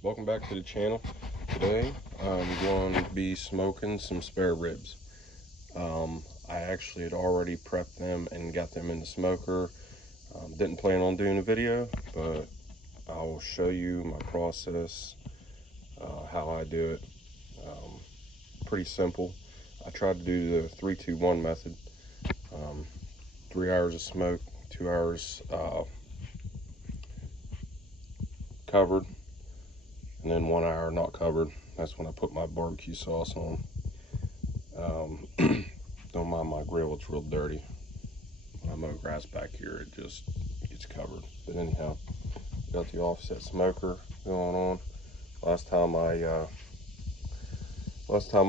Welcome back to the channel. Today I'm going to be smoking some spare ribs. I actually had already prepped them and got them in the smoker. Didn't plan on doing a video, but I'll show you my process, how I do it. Pretty simple. I tried to do the 3-2-1 method. 3 hours of smoke, 2 hours covered, and then 1 hour not covered. That's when I put my barbecue sauce on. Don't mind my grill, it's real dirty. When I mow grass back here, it just gets covered. But anyhow, got the offset smoker going on. Last time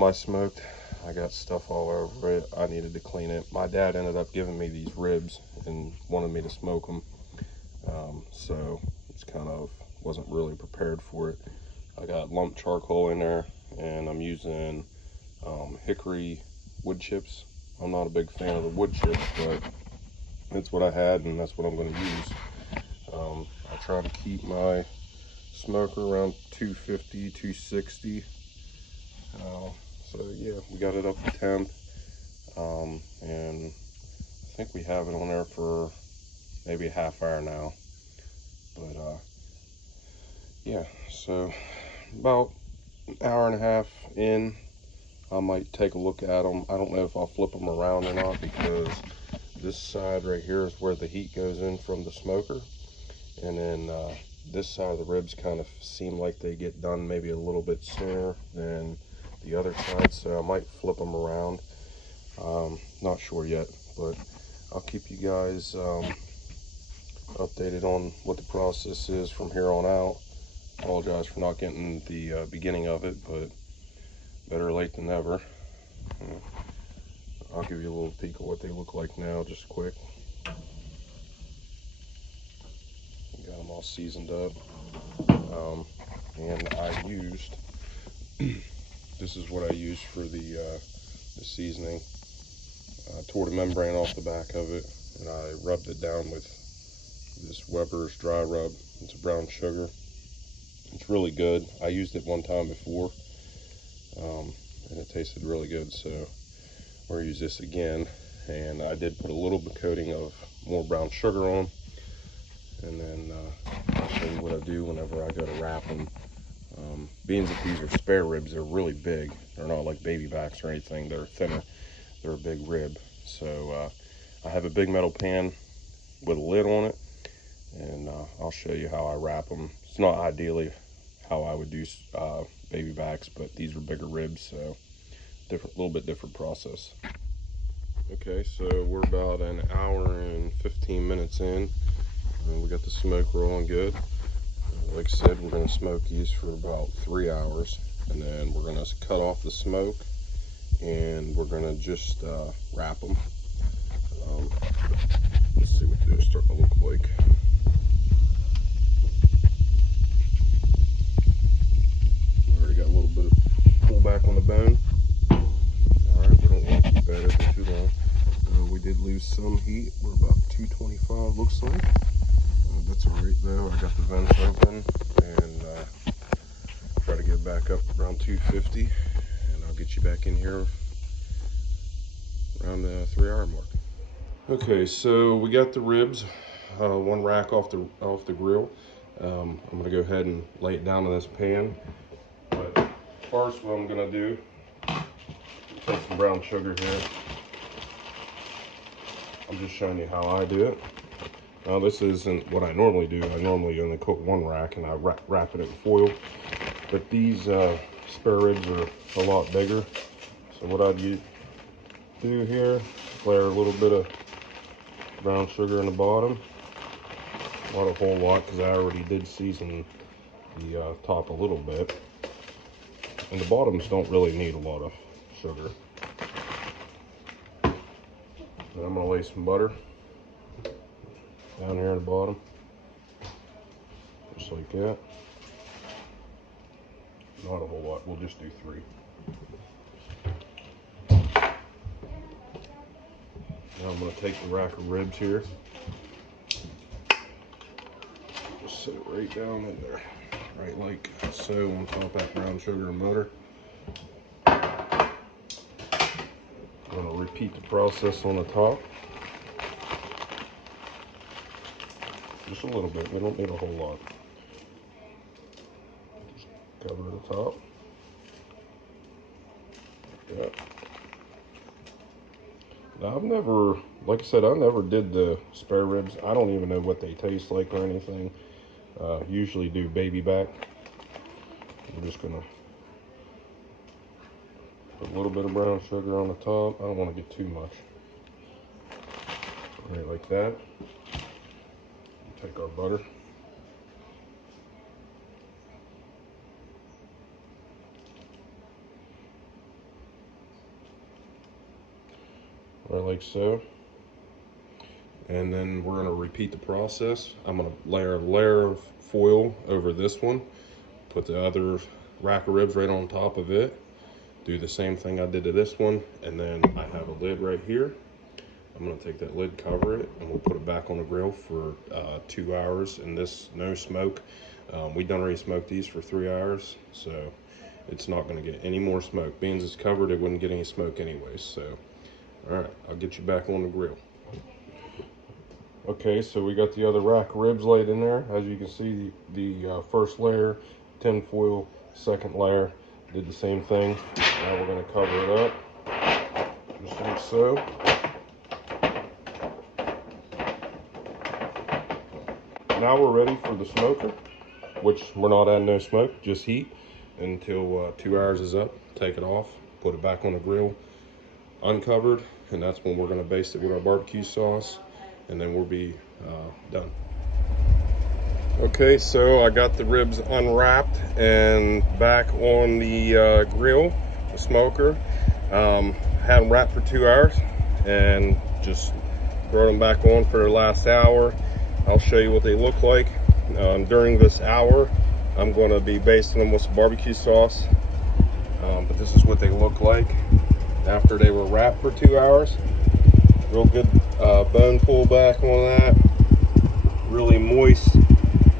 I smoked, I got stuff all over it. I needed to clean it. My dad ended up giving me these ribs and wanted me to smoke them. So it's kind of wasn't really prepared for it. I got lumped charcoal in there, and I'm using hickory wood chips. I'm not a big fan of the wood chips, but that's what I had, and that's what I'm going to use. I try to keep my smoker around 250, 260. So yeah, we got it up to temp, and I think we have it on there for maybe a half hour now. But yeah, so about an hour and a half in, I might take a look at them. I don't know if I'll flip them around or not, because this side right here is where the heat goes in from the smoker, and then this side of the ribs kind of seem like they get done maybe a little bit sooner than the other side, so I might flip them around. Not sure yet, but I'll keep you guys updated on what the process is from here on out. Apologize for not getting the beginning of it, but better late than never. I'll give you a little peek of what they look like now, just quick. Got them all seasoned up, and I used this is what I used for the seasoning. I tore the membrane off the back of it, and I rubbed it down with this Weber's dry rub. It's a brown sugar. It's really good. I used it one time before, and it tasted really good, so we'll use this again. And I did put a little bit coating of more brown sugar on, and then I'll show you what I do whenever I go to wrap them. Being that these are spare ribs, they're really big. They're not like baby backs or anything. They're thinner. They're a big rib. So I have a big metal pan with a lid on it, and I'll show you how I wrap them. It's not ideally how I would do baby backs, but these are bigger ribs, so little bit different process. Okay, so we're about an hour and 15 minutes in, and we got the smoke rolling good. Like I said, we're going to smoke these for about 3 hours, and then we're going to cut off the smoke, and we're going to just wrap them. Let's see what they're starting to look like. Already got a little bit of pullback on the bone. Alright, we don't want to keep at it for too long. We did lose some heat. We're about 225, looks like. That's alright though. I got the vents open, and try to get back up around 250, and I'll get you back in here around the 3 hour mark. Okay, so we got the ribs, one rack off the grill. I'm gonna go ahead and lay it down in this pan. But first, what I'm gonna do, take some brown sugar here. I'm just showing you how I do it. Now, this isn't what I normally do. I normally only cook one rack, and I wrap it in foil. But these spare ribs are a lot bigger. So what I'd do here, layer a little bit of brown sugar in the bottom. Not a whole lot, because I already did season the top a little bit. And the bottoms don't really need a lot of sugar. And I'm going to lay some butter down here at the bottom, just like that. Not a whole lot, we'll just do 3. Now I'm going to take the rack of ribs here, just set it right down in there. right like so on top of that brown sugar and butter. I'm going to repeat the process on the top. Just a little bit, we don't need a whole lot. Just cover the top. Like that. Now I've never, like I said, I never did the spare ribs. I don't even know what they taste like or anything. Usually do baby back. I'm just gonna put a little bit of brown sugar on the top. I don't want to get too much. Right like that. Take our butter. Right like so. And then we're going to repeat the process. I'm going to layer a layer of foil over this one, put the other rack of ribs right on top of it, do the same thing I did to this one, and then I have a lid right here. I'm going to take that lid, cover it, and we'll put it back on the grill for 2 hours, and this no smoke. We done already smoked these for 3 hours, so it's not going to get any more smoke. Being it's covered, it wouldn't get any smoke anyways. So all right, I'll get you back on the grill. Okay, so we got the other rack of ribs laid in there. As you can see, the first layer, tin foil, second layer, did the same thing. Now we're going to cover it up, just like so. Now we're ready for the smoker, which we're not adding no smoke, just heat until 2 hours is up. Take it off, put it back on the grill, uncovered, and that's when we're going to baste it with our barbecue sauce, and then we'll be done. Okay, so I got the ribs unwrapped and back on the grill, the smoker. Had them wrapped for 2 hours and just brought them back on for the last hour. I'll show you what they look like. During this hour, I'm going to be basting them with some barbecue sauce, but this is what they look like after they were wrapped for 2 hours. Real good bone pullback on that, really moist,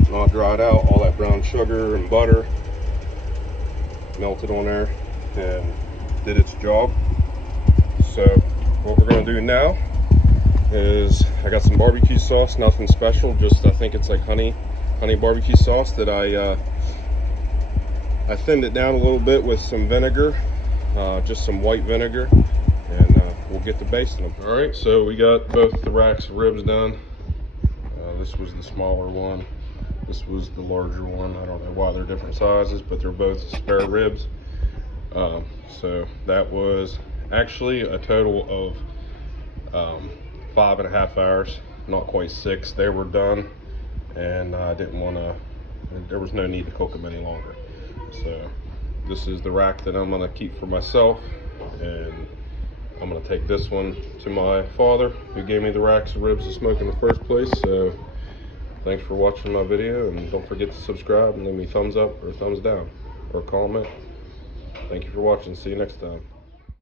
not dried out. All that brown sugar and butter melted on there and did its job. So what we're going to do now is I got some barbecue sauce, nothing special, just I think it's like honey barbecue sauce that I thinned it down a little bit with some vinegar, just some white vinegar, and we'll get to basting them. All right, so we got both the racks of ribs done. This was the smaller one, this was the larger one. I don't know why they're different sizes, but they're both spare ribs. So that was actually a total of 5.5 hours, not quite 6. They were done, and I didn't want to, there was no need to cook them any longer. So this is the rack that I'm going to keep for myself, and I'm going to take this one to my father, who gave me the racks of ribs to smoke in the first place. So thanks for watching my video, and don't forget to subscribe and leave me thumbs up or thumbs down or comment. Thank you for watching. See you next time.